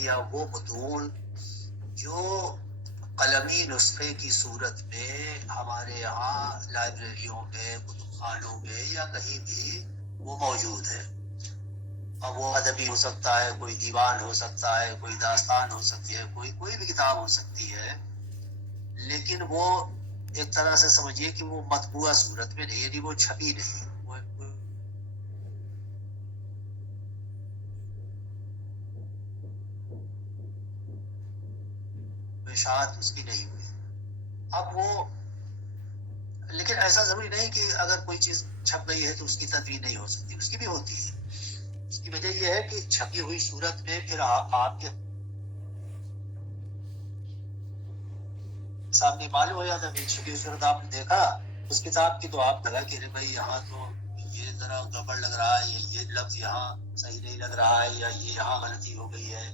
یا وہ متون جو قلمی نسخے کی صورت میں ہمارے یہاں لائبریریوں میں، کتب خانوں میں یا کہیں بھی وہ موجود ہے. اب وہ ادبی ہو سکتا ہے، کوئی دیوان ہو سکتا ہے، کوئی داستان ہو سکتی ہے، کوئی بھی کتاب ہو سکتی ہے، لیکن وہ ایک طرح سے سمجھیے کہ وہ مطبوعہ صورت میں نہیں، یعنی وہ چھپی نہیں، وہ اشاعت اس کی نہیں ہوئی. اب وہ لیکن ایسا ضروری نہیں کہ اگر کوئی چیز چھپ گئی ہے تو اس کی تدوین نہیں ہو سکتی، اس کی بھی ہوتی ہے. اس کی وجہ یہ ہے کہ چھپی ہوئی صورت میں پھر آپ کے سامنے معلوم ہو جاتا ہے. چھپی ہوئی صورت آپ نے دیکھا اس کتاب کی تو آپ لگا کہ بھائی یہاں تو یہ ذرا گڑبڑ لگ رہا ہے، یہ لفظ یہاں صحیح نہیں لگ رہا ہے، یا یہ یہاں غلطی ہو گئی ہے.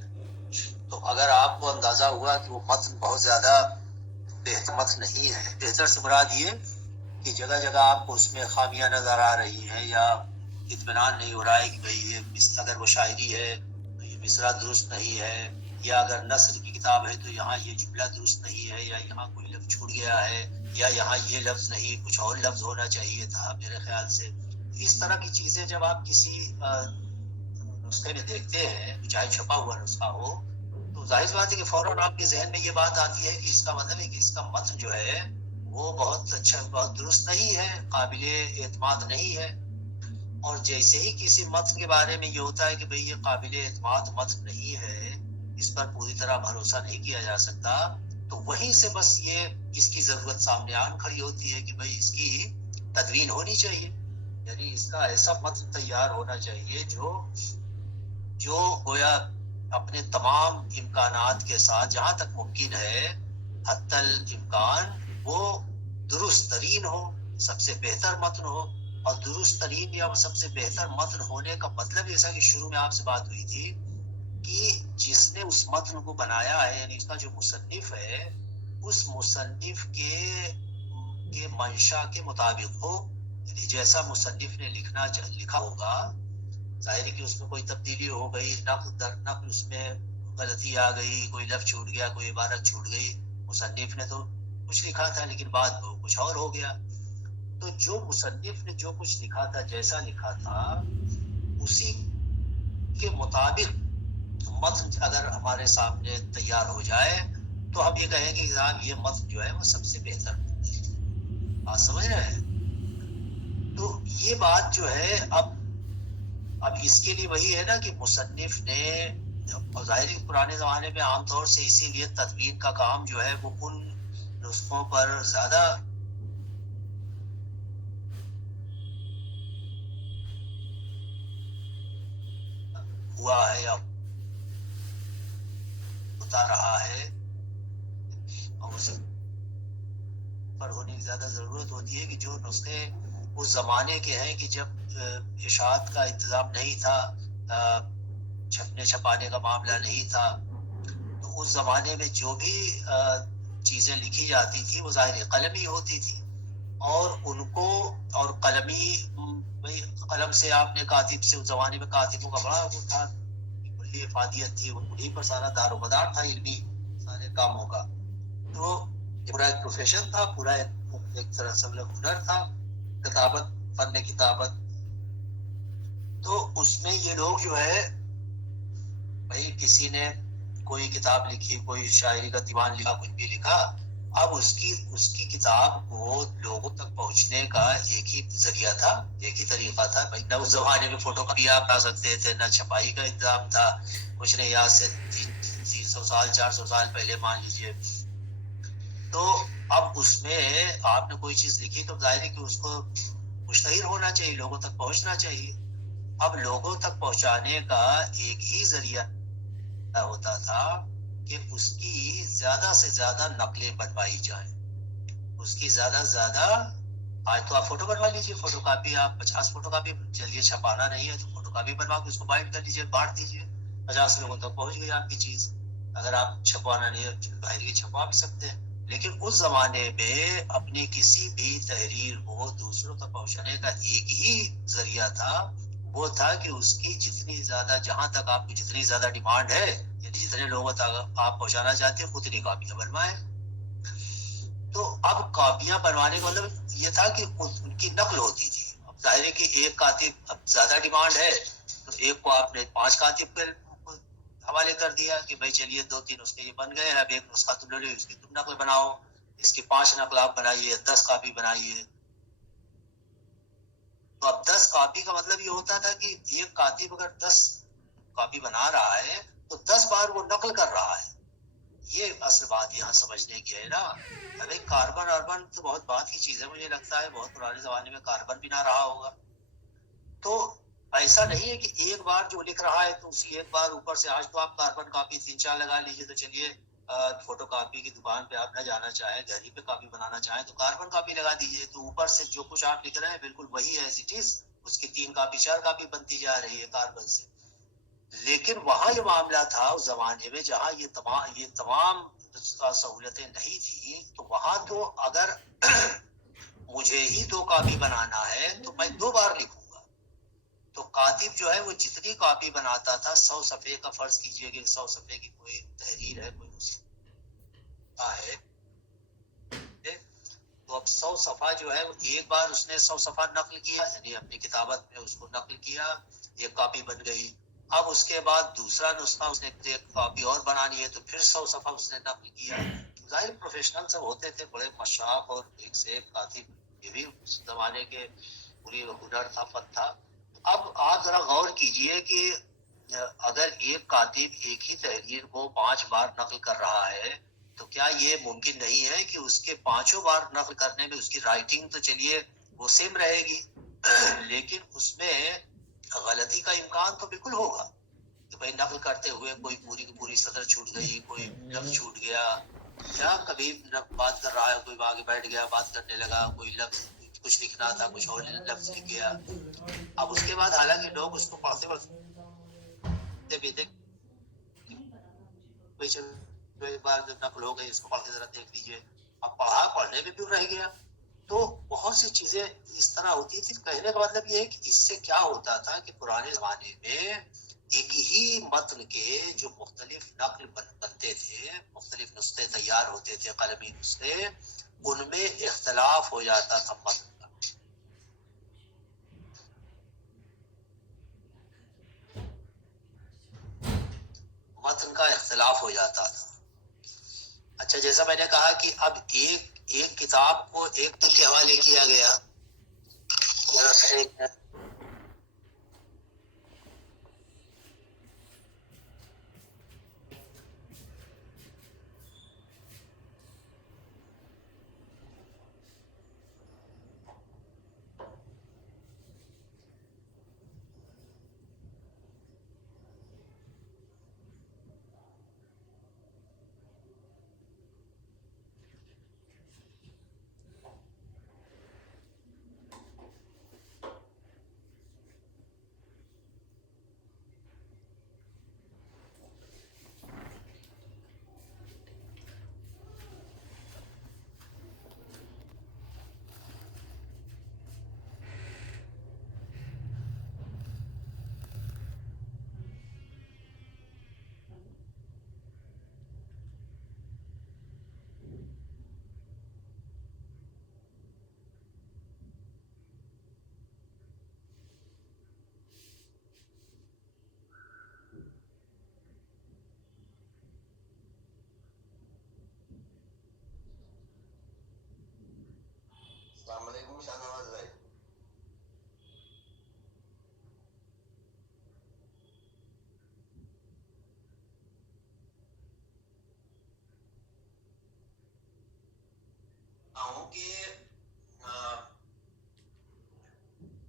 تو اگر آپ کو اندازہ ہوا کہ وہ متن بہت زیادہ بہتر متن نہیں ہے، بہتر سے مراد یہ کہ جگہ جگہ آپ کو اس میں خامیاں نظر آ رہی ہیں، یا اطمینان نہیں ہو رہا ہے کہ بھئی یہ اگر وہ شاعری ہے تو یہ مصرع درست نہیں ہے، یا اگر نثر کی کتاب ہے تو یہاں یہ جملہ درست نہیں ہے، یا یہاں کوئی لفظ چھوٹ گیا ہے، یا یہاں یہ لفظ نہیں کچھ اور لفظ ہونا چاہیے تھا میرے خیال سے. اس طرح کی چیزیں جب آپ کسی نسخے میں دیکھتے ہیں، چاہے چھپا ہوا نسخہ ہو، تو ظاہر بات ہے کہ فوراً آپ کے ذہن میں یہ بات آتی ہے کہ اس کا مطلب ہے کہ اس کا متن جو ہے وہ بہت اچھا، بہت درست نہیں ہے، قابل اعتماد نہیں ہے. اور جیسے ہی کسی متن کے بارے میں یہ ہوتا ہے کہ بھئی یہ قابل اعتماد متن نہیں ہے، اس پر پوری طرح بھروسہ نہیں کیا جا سکتا، تو وہیں سے بس یہ اس کی ضرورت سامنے آن کھڑی ہوتی ہے کہ بھئی اس کی تدوین ہونی چاہیے. یعنی اس کا ایسا متن تیار ہونا چاہیے جو گویا اپنے تمام امکانات کے ساتھ جہاں تک ممکن ہے حتی الامکان وہ درست ترین ہو، سب سے بہتر متن ہو. اور درست ترین یا سب سے بہتر متن ہونے کا مطلب جیسا کہ شروع میں آپ سے بات ہوئی تھی کہ جس نے اس متن کو بنایا ہے، یعنی اس کا جو مصنف ہے، اس مصنف کے منشا کے مطابق ہو. یعنی جیسا مصنف نے لکھا ہوگا، ظاہر ہے کہ اس میں کوئی تبدیلی ہو گئی، نقل در نقل اس میں غلطی آ گئی، کوئی لفظ چھوٹ گیا، کوئی عبارت چھوٹ گئی. مصنف نے تو کچھ لکھا تھا لیکن بعد میں کچھ اور ہو گیا. تو جو مصنف نے جو کچھ لکھا تھا، جیسا لکھا تھا، اسی کے مطابق متن اگر ہمارے سامنے تیار ہو جائے تو ہم یہ کہیں گے کہ یہ متن جو ہے وہ سب سے بہتر بات سمجھ رہے ہیں. تو یہ بات جو ہے اب اس کے لیے وہی ہے نا کہ مصنف نے ظاہری پرانے زمانے میں عام طور سے اسی لیے تدوین کا کام جو ہے وہ ان نسخوں پر زیادہ ہوا ہے یا ہوتا رہا ہے، اور اس پر ہونے کی زیادہ ضرورت ہوتی ہے کہ جو نسخے اس زمانے کے ہیں کہ جب اشاعت کا انتظام نہیں تھا، چھپنے چھپانے کا معاملہ نہیں تھا، تو اس زمانے میں جو بھی چیزیں لکھی جاتی تھی وہ ظاہر قلمی ہوتی تھی، اور ان کو اور قلم سے آپ نے کاتب سے، اس زمانے میں کاتبوں کا بڑا وہ تھا، کلی افادیت تھی، انہیں پر سارا دار و مدار تھا علمی سارے کاموں کا. تو پورا ایک پروفیشن تھا، پورا ایک طرح سے ہنر تھا کتابت، فن کتابت. تو اس میں یہ لوگ جو ہے بھائی کسی نے کوئی کتاب لکھی، کوئی شاعری کا دیوان لکھا، کچھ بھی لکھا، اب اس کی کتاب کو لوگوں تک پہنچنے کا ایک ہی ذریعہ تھا، ایک ہی طریقہ تھا. نہ اس زمانے میں فوٹو کاپی آپ لا سکتے تھے، نہ چھپائی کا انتظام تھا، کچھ نہیں، یہاں سے 300 سال 400 سال پہلے مان لیجیے. تو اب اس میں آپ نے کوئی چیز لکھی تو ظاہر ہے کہ اس کو مشتہر ہونا چاہیے، لوگوں تک پہنچنا چاہیے. اب لوگوں تک پہنچانے کا ایک ہی ذریعہ ہوتا تھا کہ اس کی زیادہ سے زیادہ نقلیں بنوائی جائیں، اس کی زیادہ سے زیادہ. آج تو آپ فوٹو بنوا لیجیے، فوٹو کاپی آپ 50 فوٹو کاپی، چلیے چھپانا نہیں ہے تو فوٹو کاپی بنوا کے اس کو بائنڈ کر لیجیے، بانٹ دیجیے، 50 لوگوں تک پہنچ گئی آپ کی چیز. اگر آپ چھپوانا نہیں ہے باہر کی چھپوا بھی سکتے ہیں. لیکن اس زمانے میں اپنی کسی بھی تحریر کو دوسروں تک پہنچانے کا ایک ہی ذریعہ تھا، وہ تھا کہ اس کی جتنی زیادہ، جہاں تک آپ کی جتنی زیادہ ڈیمانڈ ہے، جتنے لوگوں تک آپ پہنچانا چاہتے ہیں اتنی کاپیاں بنوائیں. تو اب کاپیاں بنوانے کا مطلب یہ تھا کہ ان کی نقل ہوتی تھی. اب ظاہر ہے کہ ایک کاتب اب زیادہ ڈیمانڈ ہے تو ایک کو آپ نے 5 کاتب پر حوالے کر دیا کہ بھائی چلیے 2-3 اس کے یہ بن گئے. اب ایک نسخہ تم لے لو, اس کی تم نقل بناؤ, اس کی 5 نقل آپ بنائیے, 10 کاپی بنائیے. تو اب 10 کاپی کا مطلب یہ ہوتا تھا کہ ایک کاتب اگر 10 کاپی بنا رہا ہے تو 10 بار وہ نقل کر رہا ہے. یہ اصل بات یہاں سمجھنے کی ہے نا. ابھی کاربن اربن تو بہت بات کی چیز ہے, مجھے لگتا ہے بہت پرانے زمانے میں کاربن بھی نہ رہا ہوگا. تو ایسا نہیں ہے کہ ایک بار جو لکھ رہا ہے تو اسی ایک بار اوپر سے, آج تو آپ کاربن کاپی 3-4 لگا لیجیے تو چلیے فوٹو کاپی کی دکان پہ آپ نہ جانا چاہیں, گھر ہی پہ کاپی بنانا چاہیں تو کاربن کاپی لگا دیجیے, تو اوپر سے جو کچھ آپ لکھ رہے ہیں بالکل وہی ایز اٹ از, اس کی 3 کاپی 4 کاپی بنتی جا رہی ہے کاربن سے. لیکن وہاں یہ معاملہ تھا اس زمانے میں جہاں یہ تمام سہولتیں نہیں تھی, تو وہاں تو اگر مجھے ہی 2 کاپی بنانا ہے تو میں 2 بار لکھوں گا. تو کاتب جو ہے وہ جتنی کاپی بناتا تھا, 100 صفحے کا فرض کیجئے کہ 100 صفحے کی کوئی تحریر ہے, کوئی نسخہ ہے, تو اب 100 صفحہ جو ہے وہ ایک بار اس نے 100 صفحہ نقل کیا, یعنی اپنی کتابت میں اس کو نقل کیا, ایک کاپی بن گئی. اب اس کے بعد دوسرا نسخہ اس نے ایک کاپی اور بنانی ہے تو پھر 100 صفحہ اس نے نقل کیا. ظاہر پروفیشنل سب ہوتے تھے, بڑے مشاق اور ایک سے ایک کاتب, یہ بھی اس زمانے کے پوری ہنر تھا, فن تھا. اب آپ ذرا غور کیجئے کہ اگر ایک کاتب ایک ہی تحریر کو 5 بار نقل کر رہا ہے تو کیا یہ ممکن نہیں ہے کہ اس کے 5 بار نقل کرنے میں اس کی رائٹنگ تو چلیے وہ سیم رہے گی, لیکن اس میں غلطی کا امکان تو بالکل ہوگا کہ بھائی نقل کرتے ہوئے کوئی پوری کی پوری سطر چھوٹ گئی, کوئی لفظ چھوٹ گیا, یا کبھی بات کر رہا ہے کوئی آگے بیٹھ گیا بات کرنے لگا, کوئی لفظ کچھ لکھنا تھا کچھ اور لفظ لکھ گیا. اب اس کے بعد حالانکہ لوگ اس کو پڑھتے پڑھتے بھی دیکھ ایک بار جب نقل ہو گئی اس کو پڑھ کے ذرا دیکھ لیجیے, اب پڑھنے میں بھی رہ گیا. تو بہت سی چیزیں اس طرح ہوتی تھی. کہنے کا مطلب یہ ہے کہ اس سے کیا ہوتا تھا کہ پرانے زمانے میں ایک ہی متن کے جو مختلف نقل بنتے تھے, مختلف نسخے تیار ہوتے تھے, قلمی نسخے, ان میں اختلاف ہو جاتا تھا متن کا. متن کا اختلاف ہو جاتا تھا. اچھا, جیسا میں نے کہا کہ اب ایک کتاب کو ایک کے حوالے کیا گیا, السلام علیکم شاہ نواز بھائی. کہ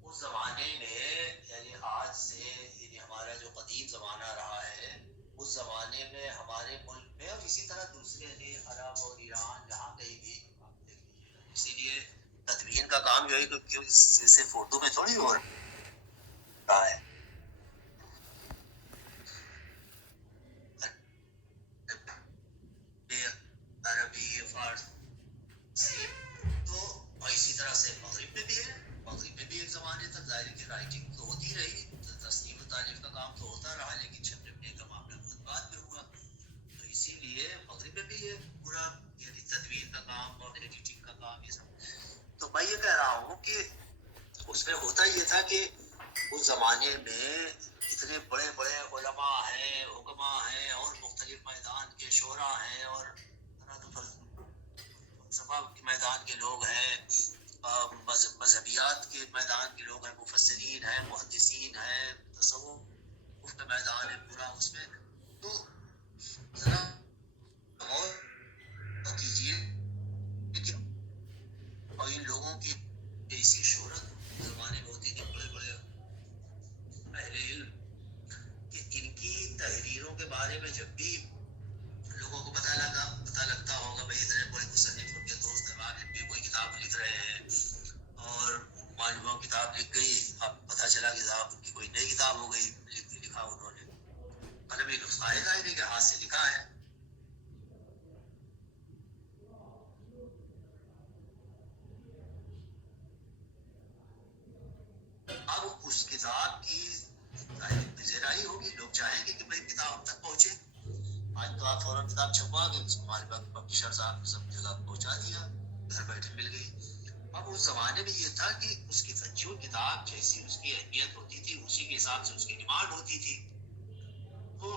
اس زمانے میں یعنی آج سے یعنی ہمارا جو قدیم زمانہ رہا ہے, اس زمانے میں ہمارے ملک میں اور اسی طرح دوسرے یعنی عرب اور ایران جہاں کہیں بھی, اسی لیے تدوین کا کام جو ہے کہ صرف اردو میں تھوڑی ہو رہا ہے, عربی, فارسی, تو اسی طرح سے مغرب میں بھی ہے. مغرب میں بھی ایک زمانے تک ظاہر کی رائٹنگ تو ہوتی رہی, تصنیف و تالیف کا کام تو ہوتا رہا, لیکن چھپنے کا معاملہ بہت بعد میں ہوا. میں یہ کہہ رہا ہوں کہ اس میں ہوتا یہ تھا کہ اس زمانے میں اتنے بڑے بڑے علماء ہیں، حکماء ہیں، اور مختلف میدان کے شعراء ہیں، اور فلسفہ کے میدان کے لوگ ہیں، مذہبیات کے میدان کے لوگ ہیں، مفسرین ہیں، محدثین ہیں، تصوف کا میدان ہے پورا اس میں. تو ذرا غور کیجیے کہ اور ان لوگوں کی ایسی شہرت زمانے میں ہوتی تھی، بڑے بڑے اہل علم، کہ ان کی تحریروں کے بارے میں جب بھی لوگوں کو پتہ لگتا ہوگا بھائی اتنے بڑے مصنف ان کے دوست احباب ان کی کوئی کتاب لکھ رہے ہیں اور معلومہ کتاب لکھ گئی، اب پتہ چلا کہ صاحب ان کی کوئی نئی کتاب ہو گئی، لکھا انہوں نے قلمی نسخہ ہے ظاہر ہے کہ ہاتھ سے لکھا ہے. اب اس کتاب کی پذیرائی ہوگی، لوگ چاہیں گے کہ بھائی کتاب ہم تک پہنچے. آج تو آپ فوراً کتاب چھپوا کے اس کو ہمارے پاس پبلشر صاحب نے سب جگہ پہنچا دیا، گھر بیٹھے مل گئی. اب اس زمانے میں یہ تھا کہ اس کی جو کتاب جیسی اس کی اہمیت ہوتی تھی اسی کے حساب سے اس کی ڈیمانڈ ہوتی تھی. تو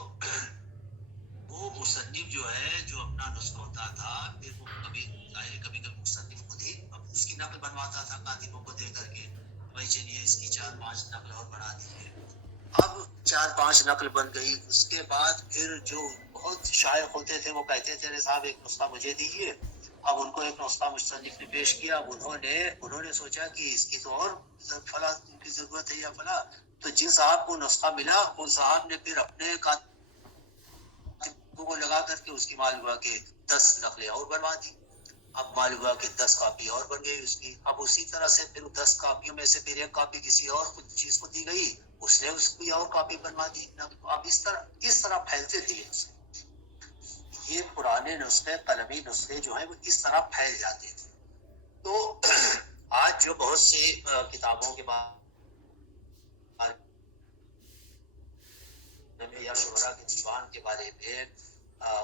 وہ مصنف جو ہے جو اپنا نسخہ ہوتا تھا پھر وہ کبھی مصنف خود ہی اب اس کی نقل بنواتا تھا کاتبوں کو دے کر کے، بھائی چلیے اس کی 4-5 نقل اور بنا دیجیے. اب 4-5 نقل بن گئی. اس کے بعد پھر جو بہت شائق ہوتے تھے وہ کہتے تھے صاحب ایک نسخہ مجھے دیجیے. اب ان کو ایک نسخہ مصنف نے پیش کیا، انہوں نے سوچا کہ اس کی تو اور فلاں کی ضرورت ہے یا فلاں. تو جن صاحب کو نسخہ ملا ان صاحب نے پھر اپنے کاتبوں کو لگا کر کے اس کی معلومہ کے 10 نقلیں اور بنوا دی. اب معلومہ کے 10 کاپی اور بن گئی اس کی. اب اسی طرح سے پھر 10 کاپیوں میں سے پھر ایک کاپی کسی اور چیز کو دی گئی، اس نے اس کی اور کاپی بنوا دی. اب اس طرح پھیلتے تھے. یہ پرانے نسخے، قلمی نسخے جو ہیں وہ اس طرح پھیل جاتے تھے. تو آج جو بہت سی کتابوں کے بارے میں یا شعراء کے دیوان کے بارے میں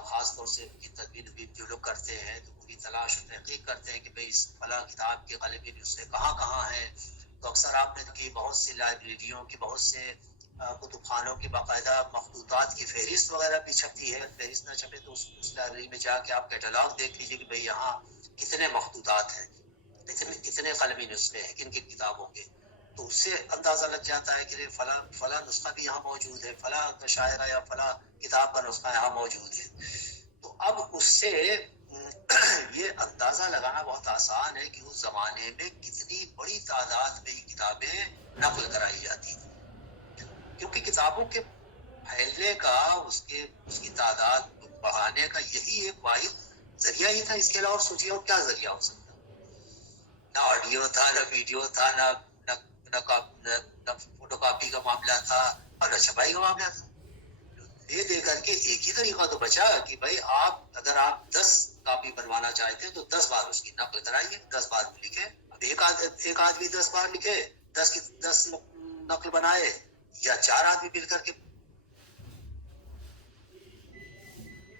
خاص طور سے ان کی تدوین جو لوگ کرتے ہیں تو پوری تلاش و تحقیق کرتے ہیں کہ بھئی اس فلاں کتاب کے قلمی نسخے کہاں ہیں. تو اکثر آپ نے کی بہت سی لائبریریوں کی، بہت سے کتب خانوں کی باقاعدہ مخطوطات کی فہرست وغیرہ بھی چھپتی ہے. فہرست نہ چھپے تو اس لائبریری میں جا کے آپ کیٹلاگ دیکھ لیجیے کہ بھئی یہاں کتنے مخطوطات ہیں، کتنے قلمی نسخے ہیں کن کن کتابوں کے. تو اس سے اندازہ لگ جاتا ہے کہ فلاں نسخہ بھی یہاں موجود ہے، فلاں شاعرہ یا فلاں کتاب کا نسخہ یہاں موجود ہے. تو اب اس سے یہ اندازہ لگانا بہت آسان ہے کہ اس زمانے میں کتنی بڑی تعداد میں یہ کتابیں نقل کرائی جاتی تھی. کیونکہ کتابوں کے پھیلنے کا، اس کی تعداد بڑھانے کا یہی ایک واحد ذریعہ ہی تھا. اس کے علاوہ سوچیے اور کیا ذریعہ ہو سکتا؟ نہ آڈیو تھا، نہ ویڈیو تھا، نہ فوٹو کاپی کا معاملہ تھا، اور نہ چھپائی کا معاملہ تھا. دے کر کے ایک ہی طریقہ تو بچا کہ بھائی اگر آپ 10 کاپی بنوانا چاہتے ہیں تو 10 بار اس کی نقل کرائیے، 10 بار لکھے. اب ایک آدمی 10 بار لکھے، 10 نقل بنائے، یا 4 آدمی مل کر کے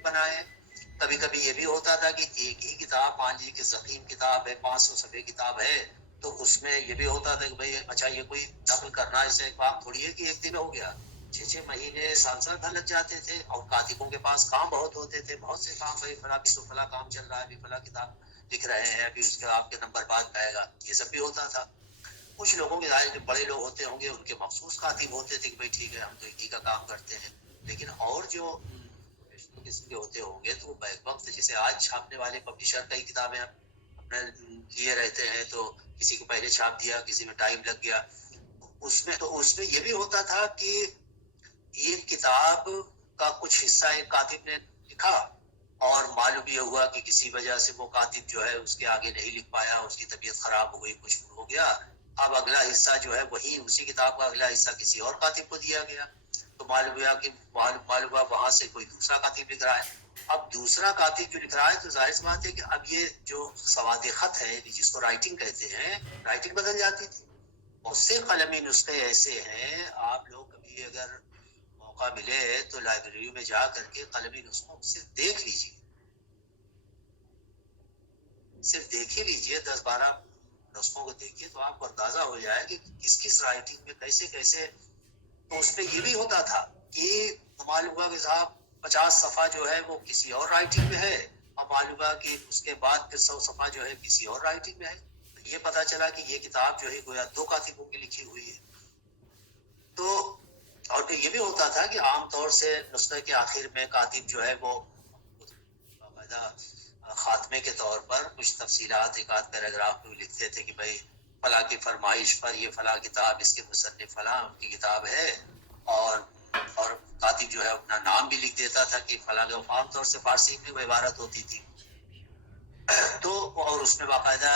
بنائے. کبھی کبھی یہ بھی ہوتا تھا کہ ایک ہی کتاب، مان لیجیے کہ ضخیم کتاب ہے، 500 صفحے کتاب ہے، تو اس میں یہ بھی ہوتا تھا کہ بھائی اچھا یہ کوئی نقل کرنا اسے ایک بات تھوڑی ہے کہ ایک دن ہو گیا. 6 مہینے سال بھر لگ جاتے تھے. اور کاتبوں کے پاس کام بہت ہوتے تھے، بہت سے کام. بھائی فلاں کام چل رہا ہے، ابھی فلاں کتاب لکھ رہے ہیں، ابھی اس کے آپ کے نمبر بعد آئے گا. یہ سب بھی ہوتا تھا. کچھ لوگوں کے ظاہر بڑے لوگ ہوتے ہوں گے، ان کے مخصوص کاتب ہوتے تھے کہ بھائی ٹھیک ہے ہم تو ایک ہی کا کام کرتے ہیں. لیکن اور جو قسم کے ہوتے ہوں گے تو وہ بیک وقت، جیسے آج چھاپنے والے پبلشر کئی کتابیں اپنے لیے رہتے ہیں، تو کسی کو پہلے چھاپ دیا، کسی میں ٹائم لگ گیا. اس میں یہ بھی ہوتا تھا کہ ایک کتاب کا کچھ حصہ ایک کاتب نے لکھا اور معلوم یہ ہوا کہ کسی وجہ سے وہ کاتب جو ہے اس کے آگے نہیں لکھ پایا، اس کی طبیعت خراب ہو گئی، کچھ ہو گیا. اب اگلا حصہ جو ہے وہی اسی کتاب کا اگلا حصہ کسی اور کاتب کو دیا گیا. تو معلوم ہوا وہاں سے کوئی دوسرا کاتب لکھ رہا ہے. اب دوسرا کاتب جو لکھ رہا ہے تو ظاہر سی بات ہے کہ اب یہ جو سواد خط ہے جس کو رائٹنگ کہتے ہیں، رائٹنگ بدل جاتی تھی. بہت سے قلمی نسخے ایسے ہیں، آپ لوگ کبھی اگر موقع ملے تو لائبریری میں جا کر کے قلمی نسخوں صرف دیکھ لیجیے، 10-12 نسخوں کو دیکھیے تو آپ کو اندازہ ہو جائے کہ کس کس رائٹنگ میں کیسے کیسے. تو اس میں یہ بھی ہوتا تھا کہ معلوم ہوا کہ صاحب 50 صفحہ جو ہے وہ کسی اور رائٹنگ میں ہے, اور معلوم ہوا کہ اس کے بعد پھر 100 صفحہ جو ہے کسی اور رائٹنگ میں ہے. یہ پتا چلا کہ یہ کتاب جو ہے گویا 2 کاتبوں کی لکھی ہوئی ہے. تو اور پھر یہ بھی ہوتا تھا کہ عام طور سے نسخے کے آخر میں کاتب جو ہے وہ باقاعدہ خاتمے کے طور پر کچھ تفصیلات ایک آدھ پیراگراف میں لکھتے تھے کہ بھائی فلاں کی فرمائش پر یہ فلاں کتاب, اس کے مصنف فلاں کی کتاب ہے, اور کاتب جو ہے اپنا نام بھی لکھ دیتا تھا کہ فلاں. عام طور سے فارسی میں وہ عبارت ہوتی تھی. تو اور اس میں باقاعدہ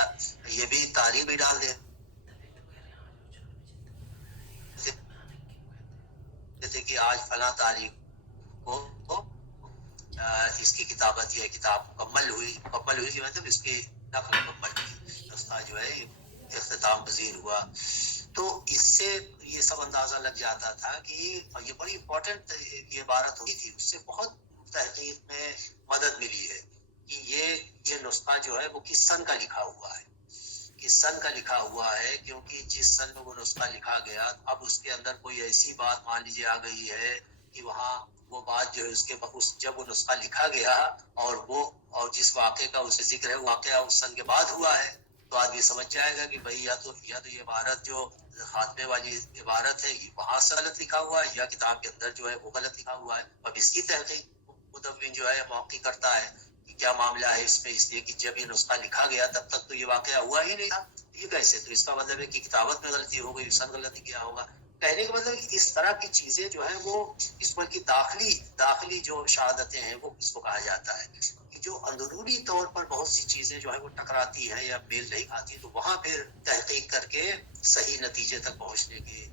یہ بھی تاریخ بھی ڈال دیتے تھے کہ آج فلاں تاریخ کو اس کی کتابت یا کتاب مکمل ہوئی کہ مطلب اس کی نقل مکمل ہوئی, نسخہ جو ہے اختتام پذیر ہوا. تو اس سے یہ سب اندازہ لگ جاتا تھا کہ یہ بڑی امپورٹنٹ یہ عبارت ہوئی تھی. اس سے بہت تحقیق میں مدد ملی ہے کہ یہ نسخہ جو ہے وہ کس سن کا لکھا ہوا ہے, کس سن کا لکھا ہوا ہے, کیونکہ جس سن میں وہ نسخہ لکھا گیا اب اس کے اندر کوئی ایسی بات مان لیجیے آ گئی ہے کہ وہاں وہ بات جو ہے اس کے جب وہ نسخہ لکھا گیا اور جس واقعے کا اسے ذکر ہے وہ واقعہ اس سن کے بعد ہوا ہے, تو آدمی سمجھ جائے گا کہ بھئی یا تو یہ عبارت جو خاتمے والی عبارت ہے وہاں سے غلط لکھا ہوا ہے, یا کتاب کے اندر جو ہے وہ غلط لکھا ہوا ہے. اب اس کی تحقیق مدون جو ہے موقع کرتا ہے کہ کیا معاملہ ہے اس میں, اس لیے کہ جب یہ نسخہ لکھا گیا تب تک تو یہ واقعہ ہوا ہی نہیں تھا. یہ کیسے؟ تو اس کا مطلب ہے کہ کتابت میں غلطی ہو گئی, سن غلطی کیا ہوگا. کہنے کا مطلب اس طرح کی چیزیں جو ہیں وہ اس پر کی داخلی جو شہادتیں ہیں وہ اس کو کہا جاتا ہے کہ جو اندرونی طور پر بہت سی چیزیں جو ہے وہ ٹکراتی ہیں یا میل نہیں کھاتی, تو وہاں پھر تحقیق کر کے صحیح نتیجے تک پہنچنے کی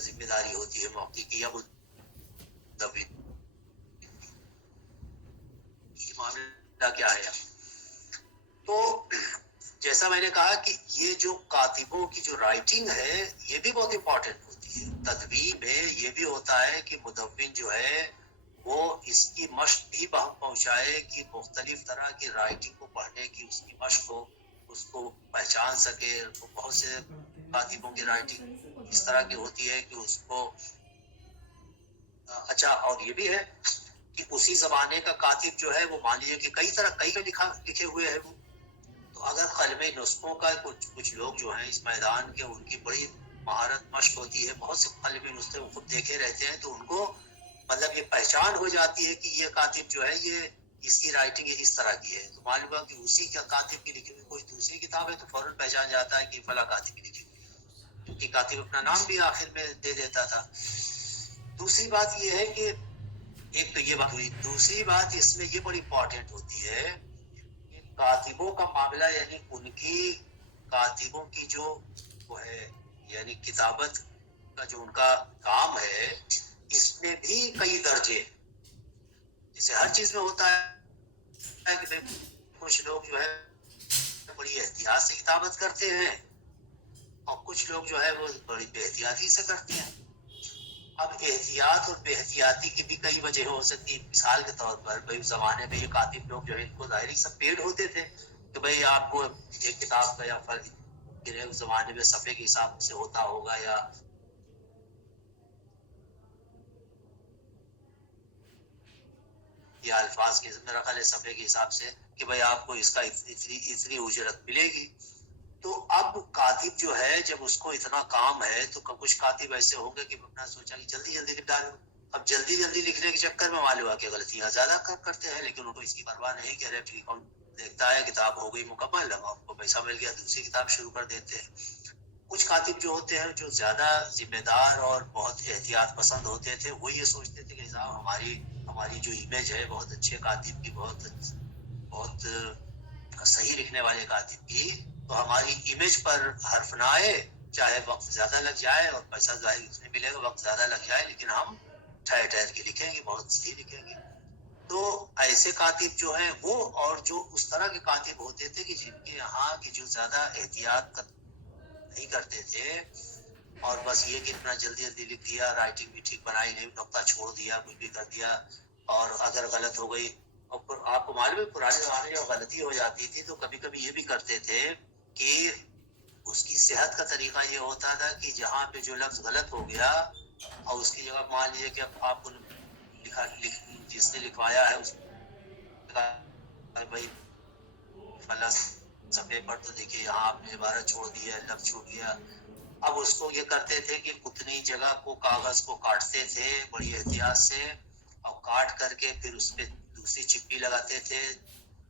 ذمہ داری ہوتی ہے موقع کی. اب یہ معاملہ کیا ہے؟ تو جیسا میں نے کہا کہ یہ جو کاتبوں کی جو رائٹنگ ہے یہ بھی بہت امپورٹنٹ ہوتی ہے. تدوین میں یہ بھی ہوتا ہے کہ مدون جو ہے وہ اس کی مشق بھی پہنچائے کہ مختلف طرح کی رائٹنگ کو پڑھنے کی اس کی مشق ہو, اس کو پہچان سکے. بہت سے کاتبوں کی رائٹنگ اس طرح کی ہوتی ہے کہ اس کو اچھا. اور یہ بھی ہے کہ اسی زمانے کا کاتب جو ہے وہ مان لیجیے کہ کئی لکھے ہوئے ہیں وہ, تو اگر قلم نسخوں کا کچھ لوگ جو ہیں اس میدان کے ان کی بڑی مہارت مشق ہوتی ہے, بہت سے قلم نسخے وہ خود دیکھے رہتے ہیں, تو ان کو مطلب یہ پہچان ہو جاتی ہے کہ یہ کاتب جو ہے یہ اس کی رائٹنگ اس طرح کی ہے. تو معلوم ہوا کہ اسی کا کاتب کی لکھی ہوئی کوئی دوسری کتاب ہے تو فوراً پہچان جاتا ہے کہ فلاں کاتب کی لکھی ہوئی ہے, کیونکہ کاتب اپنا نام بھی آخر میں دے دیتا تھا. دوسری بات یہ ہے کہ ایک تو یہ بات ہوئی. دوسری بات اس میں یہ بڑی امپورٹنٹ ہوتی ہے کہ کاتبوں کا معاملہ, یعنی ان کی کاتبوں کی جو وہ ہے یعنی کتابت کا جو ان کا کام ہے اس میں بھی کئی درجے, جیسے ہر چیز میں ہوتا ہے کہ کچھ لوگ جو ہے بڑی احتیاط سے کتابت کرتے ہیں اور کچھ لوگ جو ہے وہ بڑی بے احتیاطی سے کرتے ہیں. اب احتیاط اور بے احتیاطی کی بھی کئی وجہ ہو سکتی ہے. مثال کے طور پر بھائی زمانے میں یہ کاتب لوگ جو ہے ان کو ظاہری سب پیڈ ہوتے تھے کہ بھائی آپ کو ایک کتاب کا یا فرق اس زمانے میں صفحے کے حساب سے ہوتا ہوگا یا الفاظ کے میرا خیال ہے صفحے کے حساب سے کہ بھائی آپ کو اس کا اتنی اجرت ملے گی. تو اب کاتب جو ہے جب اس کو اتنا کام ہے تو کچھ کاتب ایسے ہوں گے کہ اپنا سوچا کہ جلدی لکھ ڈالو. اب جلدی لکھنے کے چکر میں معلوم ہوا کہ غلطیاں زیادہ کرتے ہیں, لیکن ان کو اس کی پرواہ نہیں کہہ رہے. ٹھیک دیکھتا ہے کتاب ہو گئی مکمل, لگا ان کو پیسہ مل گیا, دوسری کتاب شروع کر دیتے ہیں. کچھ کاتب جو ہوتے ہیں جو زیادہ ذمہ دار اور بہت احتیاط پسند ہوتے تھے وہ یہ سوچتے تھے کہ صاحب ہماری جو امیج ہے بہت اچھے کاتب کی, بہت صحیح لکھنے والے کاتب کی, تو ہماری امیج پر حرف نہ آئے, چاہے وقت زیادہ لگ جائے اور پیسہ ظاہر اس میں ملے گا, وقت زیادہ لگ جائے, لیکن ہم ٹھہر کے لکھیں گے, بہت صحیح لکھیں گے. تو ایسے کاتب جو ہیں وہ, اور جو اس طرح کے کاتب ہوتے تھے کہ جن کے یہاں کی جو زیادہ احتیاط نہیں کرتے تھے اور بس یہ کہ اتنا جلدی لکھ دیا, رائٹنگ بھی ٹھیک بنائی نہیں, نقطہ چھوڑ دیا, کچھ بھی کر دیا, اور اگر غلط ہو گئی. اور آپ کو معلوم ہے پرانے زمانے میں غلطی ہو جاتی تھی تو کبھی کبھی یہ بھی کرتے تھے کہ اس کی صحت کا طریقہ یہ ہوتا تھا کہ جہاں پہ جو لفظ غلط ہو گیا اور اس کی جگہ مان لیجیے کہ اب آپ کو جس نے لکھوایا ہے اس بھائی فلاں صفحے پر تو دیکھیے یہاں آپ نے عبارت چھوڑ دیا ہے، لفظ چھوڑ دیا. اب اس کو یہ کرتے تھے کہ اتنی جگہ کو کاغذ کو کاٹتے تھے بڑی احتیاط سے، اور کاٹ کر کے پھر اس پہ دوسری چپی لگاتے تھے،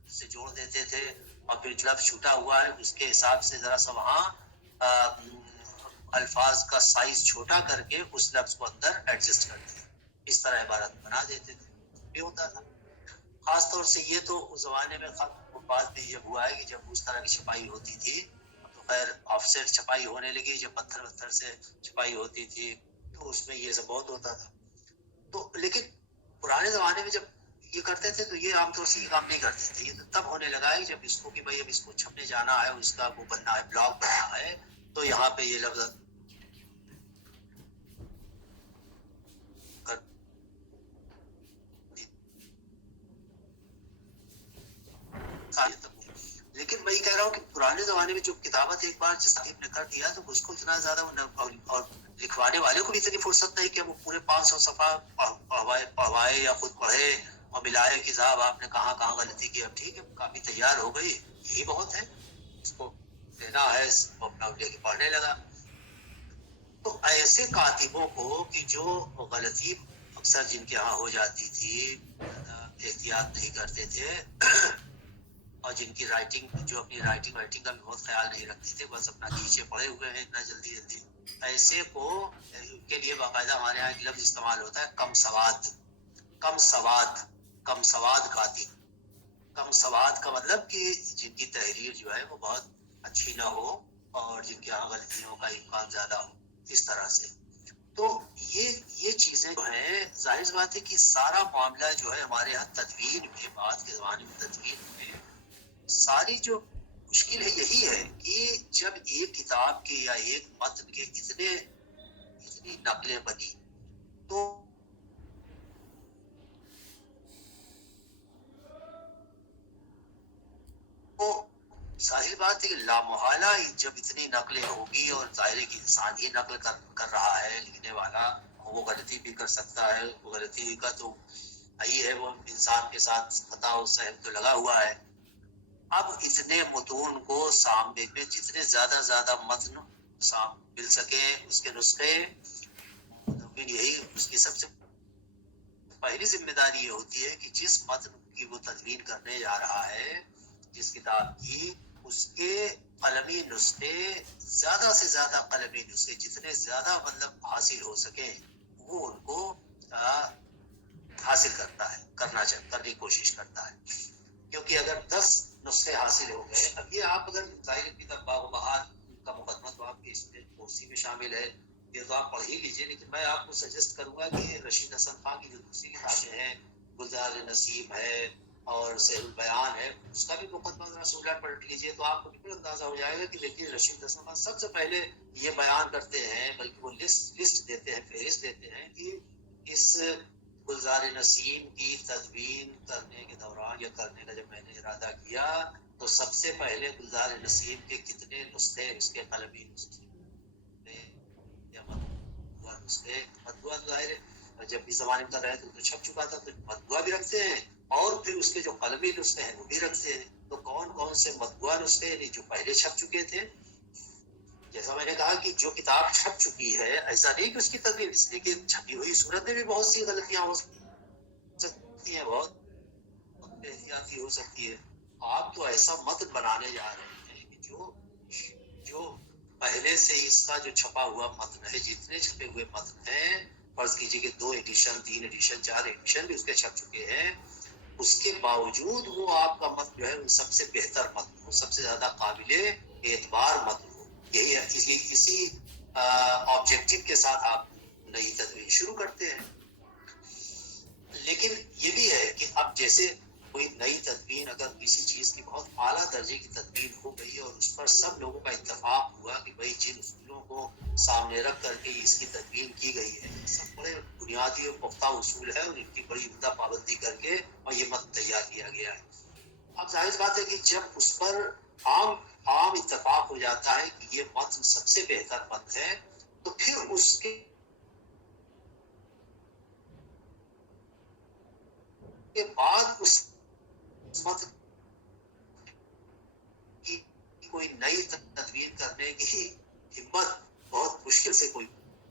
اسے جوڑ دیتے تھے، اور پھر لفظ چھوٹا ہوا ہے اس کے حساب سے ذرا سا وہاں الفاظ کا سائز چھوٹا کر کے اس لفظ کو اندر ایڈجسٹ کرتے تھے، اس طرح عبارت بنا دیتے تھے. یہ ہوتا تھا. خاص طور سے یہ تو اس زمانے میں بعد میں یہ ہوا ہے کہ جب اس طرح کی چھپائی ہوتی تھی تو خیر آف سیٹ چھپائی ہونے لگی، جب پتھر سے چھپائی ہوتی تھی تو اس میں یہ سب بہت ہوتا تھا. تو لیکن پرانے زمانے میں جب یہ کرتے تھے تو یہ عام طور سے یہ کام نہیں کرتے تھے. یہ تو تب ہونے لگا ہے جب اس کو کہ بھائی اب اس کو چھپنے جانا ہے، اس کا وہ بننا ہے، بلاگ بننا ہے، تو یہاں پہ یہ لفظ لیکن میں یہ کہہ رہا ہوں کہ پرانے زمانے میں جو کتابت ایک بار جس نے کر دیا تو اس کو اتنا زیادہ اور لکھوانے والے کو بھی اتنی فرصت نہیں کہ وہ پورے 500 صفحہ پڑھوائے یا خود پڑھے اور ملائے کہ صاحب آپ نے کہاں کہاں غلطی کی. اب ٹھیک ہے کافی تیار ہو گئی، یہی بہت ہے، اس کو دینا ہے، وہ اپنا لے کے پڑھنے لگا. تو ایسے کاتبوں کو کہ جو غلطی اکثر جن کے ہاں ہو جاتی تھی، احتیاط نہیں کرتے تھے، اور جن کی رائٹنگ جو اپنی رائٹنگ کا بھی بہت خیال نہیں رکھتے تھے، بس اپنا کھینچے پڑے ہوئے ہیں اتنا جلدی، ایسے کو ان کے لیے باقاعدہ ہمارے یہاں ایک لفظ استعمال ہوتا ہے کم سواد. کم سواد کاتب. کم سواد کا مطلب کہ جن کی تحریر جو ہے وہ بہت اچھی نہ ہو اور جن کے یہاں غلطیوں کا امکان زیادہ ہو، اس طرح سے. تو یہ چیزیں جو ہیں ظاہر سی بات ہے کہ سارا معاملہ جو ہے ہمارے یہاں تدوین میں، بعد کے زمانے میں تدوین میں ساری جو مشکل ہے یہی ہے کہ جب ایک کتاب کے یا ایک متن کے اتنی نقلیں بنی تو ظاہر بات ہے کہ لامحالہ جب اتنی نقلیں ہوگی، اور ظاہر ہے کہ انسان ہی نقل کر رہا ہے، لکھنے والا وہ غلطی بھی کر سکتا ہے، وہ غلطی کا تو یہی ہے، وہ انسان کے ساتھ خطا و سہو تو لگا ہوا ہے. اب اتنے متون کو سامنے میں جتنے زیادہ متن مل سکے اس کے نسخے، یہی اس کی سب سے پہلی ذمہ داری یہ ہوتی ہے کہ جس متن کی وہ تدوین کرنے جا رہا ہے، جس کتاب کی، اس کے قلمی نسخے، زیادہ سے زیادہ قلمی نسخے جتنے زیادہ مطلب حاصل ہو سکے وہ ان کو حاصل کرنے کی کوشش کرتا ہے. کیونکہ اگر 10 نسخے حاصل ہو گئے، اب یہ آپ اگر ظاہر کتاب باغ و بہار کا مقدمہ تو آپ کی اس میں اسی میں شامل ہے، یہ تو آپ پڑھ ہی لیجیے. لیکن میں آپ کو سجیسٹ کروں گا کہ رشید حسن خان کی جو دوسری کتابیں ہیں، گلزار نسیم ہے اور سیر البیان ہے، اس کا بھی مقدمہ ذرا سولہ پلٹ لیجیے تو آپ کو بالکل اندازہ ہو جائے گا کہ دیکھیے رشید حسن خان سب سے پہلے یہ بیان کرتے ہیں، بلکہ وہ لسٹ دیتے ہیں، فہرست دیتے ہیں کہ اس گلزار نسیم کی تدوین کرنے کے دوران یا کرنے کا جب میں نے ارادہ کیا تو سب سے پہلے گلزار نسیم کے کتنے نسخے، اس کے قلمی نسخے یا مطبوعہ ظاہر ہے جب بھی زمانے میں رہے تو چھپ چکا تھا تو مطبوعہ بھی رکھتے ہیں، اور پھر اس کے جو قلمی نسخے ہیں وہ بھی رکھتے ہیں. تو کون سے مطبوعہ نسخے یعنی جو پہلے چھپ چکے تھے، جیسا میں نے کہا کہ جو کتاب چھپ چکی ہے ایسا نہیں کہ اس کی تدوین، اس لیے کہ چھپی ہوئی صورت میں بھی بہت سی غلطیاں ہو سکتی ہیں، بہت احتیاطی ہو سکتی ہے. آپ تو ایسا متن بنانے جا رہے ہیں کہ جو پہلے سے اس کا جو چھپا ہوا متن ہے، جتنے چھپے ہوئے متن ہیں، فرض کیجیے کہ 2 ایڈیشن 3 ایڈیشن 4 ایڈیشن بھی اس کے چھپ چکے ہیں، اس کے باوجود وہ آپ کا متن جو ہے سب سے بہتر متن ہو، سب سے زیادہ قابل اعتبار متن ہو. یہی اسی آبجیکٹو کے ساتھ آپ نئی تدوین شروع کرتے ہیں. لیکن یہ بھی ہے کہ اب جیسے کوئی نئی تدوین اگر کسی چیز کی بہت اعلیٰ درجے کی تدوین ہو گئی اور اس پر سب لوگوں کا اتفاق ہوا کہ بھائی جن اصولوں کو سامنے رکھ کر کے اس کی تدوین کی گئی ہے، یہ سب بڑے بنیادی اور پختہ اصول ہے اور ان کی بڑی عمدہ پابندی کر کے اور یہ متن تیار کیا گیا ہے. اب ظاہر بات ہے کہ جب اس پر عام اتفاق ہو جاتا ہے کہ یہ متن سب سے بہتر متن ہے، تو پھر اس کے بعد اس متن کی کوئی نئی تدوین کرنے کی ہمت بہت مشکل سے کوئی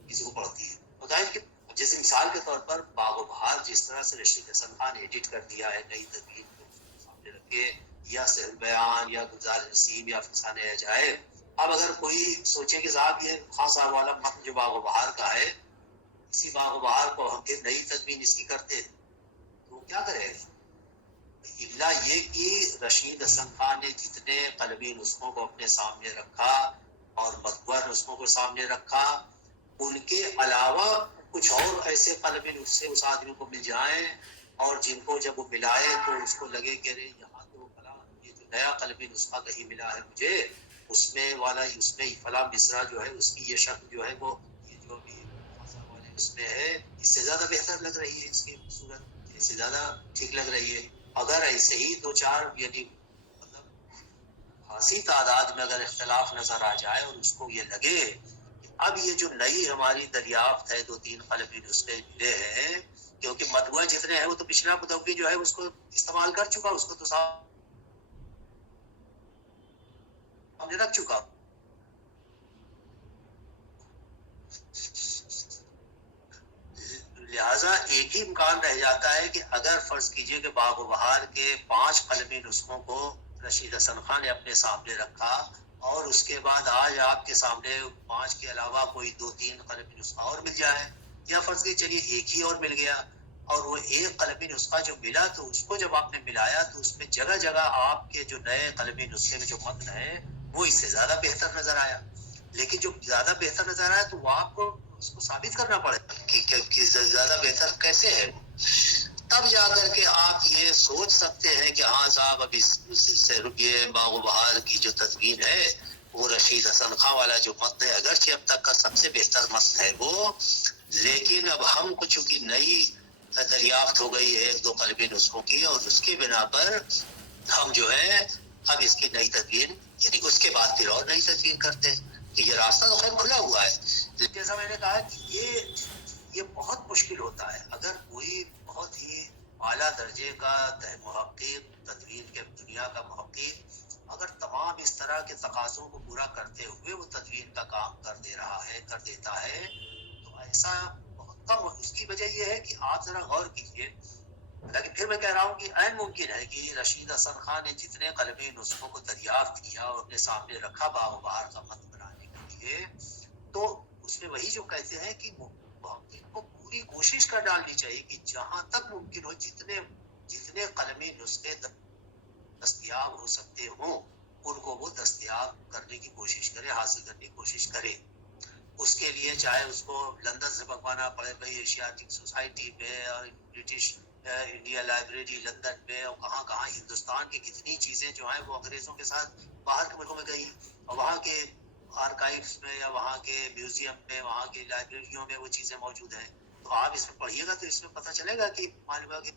کسی کو پڑتی ہے. بتائیں کہ جیسے مثال کے طور پر باغ و بہار جس طرح سے رشید حسن خان نے ایڈٹ کر دیا ہے نئی تدوین کو سامنے رکھے، یا سہل بیان یا گلزار نسیم یا فسانہ عجائب. اب اگر کوئی سوچے کہ صاحب یہ خان صاحب والا متن جو باغ و بہار کا ہے، اسی باغ و بہار کو ہم پھر نئی تدوین اس کی کرتے تو وہ کیا کرے گا؟ الا یہ کہ رشید حسن خان نے جتنے قلمی نسخوں کو اپنے سامنے رکھا اور مطبوع نسخوں کو سامنے رکھا، ان کے علاوہ کچھ اور ایسے قلمی نسخے اس آدمی کو مل جائیں، اور جن کو جب وہ ملائے تو اس کو لگے کہ ارے یہاں تو فلاں یہ جو نیا قلمی نسخہ کہیں ملا ہے مجھے، اس میں فلاں مصرع جو ہے اس کی یہ شکل جو ہے وہ یہ جو ابھی خاصا والے اس میں ہے اس سے زیادہ بہتر لگ رہی ہے، اس کی صورت اس سے زیادہ ٹھیک لگ رہی ہے. اگر ایسے ہی دو چار یعنی مطلب خاصی تعداد میں اگر اختلاف نظر آ جائے اور اس کو یہ لگے کہ اب یہ جو نئی ہماری دریافت ہے 2-3 قلمی نسخے ملے ہیں، کیونکہ مطبوع جتنے ہیں وہ تو پچھلا مدوی جو ہے اس کو استعمال کر چکا، اس کو تو سامنے رکھ چکا. لہذا ایک ہی امکان رہ جاتا ہے کہ اگر فرض کیجئے کہ باغ و بہار کے 5 قلمی نسخوں کو رشید حسن خان نے اپنے سامنے رکھا، اور اس کے بعد آج آپ کے سامنے 5 کے علاوہ کوئی 2-3 قلمی نسخہ اور مل جائے، یا فرض کیجئے چلیے ایک ہی اور مل گیا، اور وہ ایک قلمی نسخہ جو ملا تو اس کو جب آپ نے ملایا تو اس میں جگہ جگہ آپ کے جو نئے قلمی نسخے میں جو متن ہے وہ اس سے زیادہ بہتر نظر آیا. لیکن جو زیادہ بہتر نظر آیا تو وہ آپ کو اس کو ثابت کرنا پڑے کہ زیادہ بہتر کیسے ہے. تب جا کر کے آپ یہ سوچ سکتے ہیں کہ ہاں صاحب اب اس سے یہ باغ و بہار کی جو تدوین ہے وہ رشید حسن خان والا جو متن ہے اگرچہ اب تک کا سب سے بہتر متن ہے وہ، لیکن اب ہم کو چونکہ نئی دریافت ہو گئی ہے 1-2 قلمی نسخوں کی، اور اس کی بنا پر ہم جو ہے اب اس کی نئی تدوین یعنی اس کے بعد پھر اور نئی تدوین کرتے ہیں. کہ یہ راستہ تو خیر کھلا ہوا ہے، لیکن جیسا میں نے کہا کہ یہ بہت مشکل ہوتا ہے اگر کوئی بہت ہی اعلیٰ درجے کا محقق، تدوین کے دنیا کا محقق اگر تمام اس طرح کے تقاضوں کو پورا کرتے ہوئے وہ تدوین کا کام کر دیتا ہے تو ایسا بہت کم. اس کی وجہ یہ ہے کہ آپ ذرا غور کیجئے. لیکن پھر میں کہہ رہا ہوں کہ عین ممکن ہے کہ رشید حسن خان نے جتنے قلمی نسخوں کو دریافت کیا اور اپنے سامنے رکھا باغ و بہار کا متن بنانے کے لیے، تو اس میں وہی جو کہتے ہیں کہ محقق کو پوری کوشش کر ڈالنی چاہیے کہ جہاں تک ممکن ہو جتنے قلمی نسخے دستیاب ہو سکتے ہوں ان کو وہ دستیاب کرنے کی کوشش کرے، حاصل کرنے کی کوشش کرے. اس کے لیے چاہے اس کو لندن سے منگوانا پڑے، بھائی ایشیاٹک سوسائٹی میں اور برٹش انڈیا لائبریری لندن میں، اور کہاں کہاں ہندوستان کی کتنی چیزیں جو ہیں وہ انگریزوں کے ساتھ باہر کے ملکوں میں گئی، اور وہاں کے آرکائیوز میں یا وہاں کے میوزیم میں، وہاں کی لائبریریوں میں وہ چیزیں موجود ہیں. تو آپ اس میں پڑھیے گا تو اس میں پتہ چلے گا کہ معلومہ کہ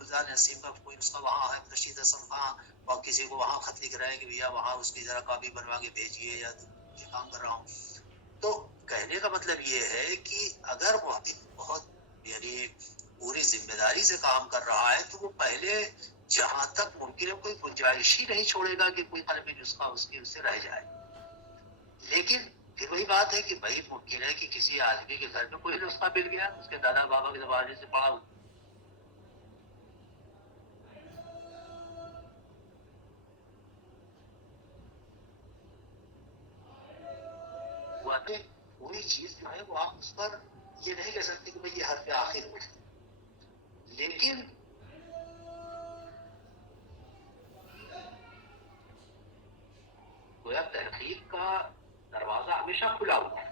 گلزار نسیم کا کوئی نسخہ وہاں ہے، رشید حسن خان اور کسی کو وہاں خط لکھ رہے ہیں کہ بھیا وہاں اس کی ذرا کاپی بنوا کے بھیجیے یا یہ کام کر رہا ہوں. تو کہنے کا مطلب یہ ہے کہ اگر محقق بہت یعنی پوری ذمہ داری سے کام کر رہا ہے تو وہ پہلے جہاں تک ممکن ہے کوئی گنجائش ہی نہیں چھوڑے گا کہ کوئی قلمی نسخہ اس سے رہ جائے. لیکن پھر وہی بات ہے کہ بھائی ممکن ہے کہ کسی آدمی کے گھر میں کوئی نسخہ مل گیا اس کے دادا بابا کے زمانے سے پڑا ہوا ہے. کوئی چیز جو ہے وہ آپ اس پر یہ نہیں کہہ سکتے کہ بھائی یہ حرف آخر ہو، لیکن گویا تحقیق کا دروازہ ہمیشہ کھلا ہوا ہے.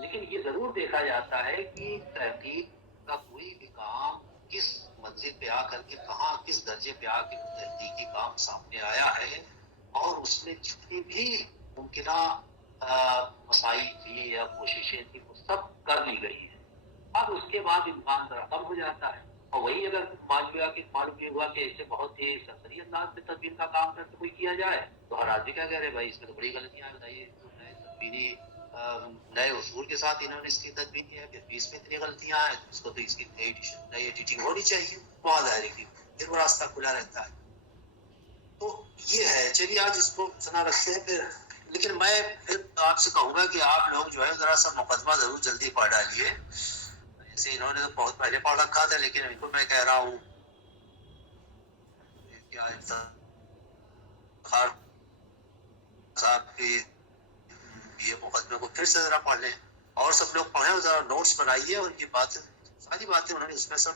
لیکن یہ ضرور دیکھا جاتا ہے کہ تحقیق کا کوئی بھی کام کس منزل پہ آ کر کے کہاں کس درجے پہ آ کے تحقیقی کام سامنے آیا ہے، اور اس میں جتنی بھی ممکنہ مسائل تھی یا کوششیں تھی وہ سب کر لی گئی ہے. اب اس کے بعد امکان ذرا کم ہو جاتا ہے. اور وہی اگر معلوم یہ ہوا کہ اسے بہت ہی سرسری انداز میں تدبیر کا کام کرتے کوئی کیا جائے تو ہر آدمی کیا کہہ رہے بھائی اس میں تو بڑی غلطیاں ہیں، بتائیے تو نئے تدبیری نئے اصول کے ساتھ انہوں نے اس کی تدبیر کیا ہے، پھر بھی اس میں اتنی غلطیاں ہیں تو اس کو تو اس کی نئی ایڈیٹنگ ہونی چاہیے، بہت ظاہر کی پھر وہ راستہ کھلا رہتا ہے۔ تو یہ ہے، چلیے آج اس کو سنا رکھتے ہیں پھر، لیکن میں پھر آپ سے کہوں گا کہ آپ لوگ جو ہے ذرا سا مقدمہ ضرور جلدی پڑھ ڈالیے، جیسے انہوں نے تو بہت پہلے پڑھ رکھا تھا، لیکن ان کو میں کہہ رہا ہوں کیا افتخار صاحب کی یہ مقدمے کو پھر سے ذرا پڑھ لیں، اور سب لوگ پڑھیں، ذرا نوٹس بنائیے، اور یہ باتیں ساری باتیں انہوں نے اس میں سب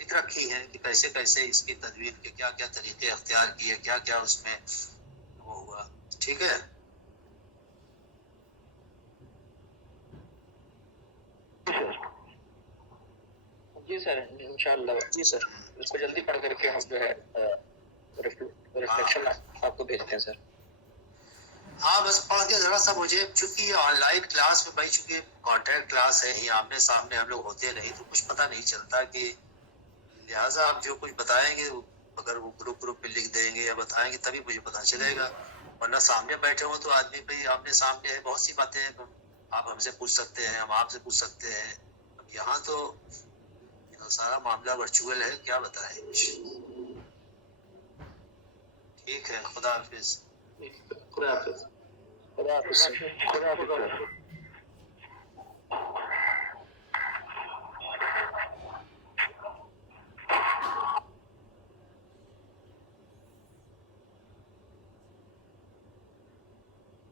لکھ رکھی ہیں کہ کیسے کیسے اس کی تدوین کے کیا کیا طریقے اختیار کیے، کیا کیا اس میں وہ ہوا، ٹھیک ہے۔ جی سر انشاءاللہ، جی سر اس کو جلدی پڑھ کر کے ہم جو ہے ریفلیکشن آپ کو بھیجتے ہیں سر۔ ہاں بس پڑھ کے ذرا سا مجھے، چونکہ آن لائن کلاس میں بھائی چونکہ کانٹیکٹ کلاس ہے ہی، آمنے سامنے ہم لوگ ہوتے نہیں تو کچھ پتہ نہیں چلتا، کہ لہٰذا آپ جو کچھ بتائیں گے اگر وہ گروپ پہ لکھ دیں گے یا بتائیں گے تبھی مجھے پتہ چلے گا، ورنہ سامنے بیٹھے ہوں تو آدمی بھائی آمنے سامنے ہے، بہت سی باتیں آپ ہم سے پوچھ سکتے ہیں، ہم آپ سے پوچھ سکتے ہیں، اب یہاں تو سارا معاملہ ورچوئل ہے، کیا بتائیں۔ ٹھیک ہے، خدا حافظ۔ خدا حافظ۔ خدا حافظ۔ خدا حافظ۔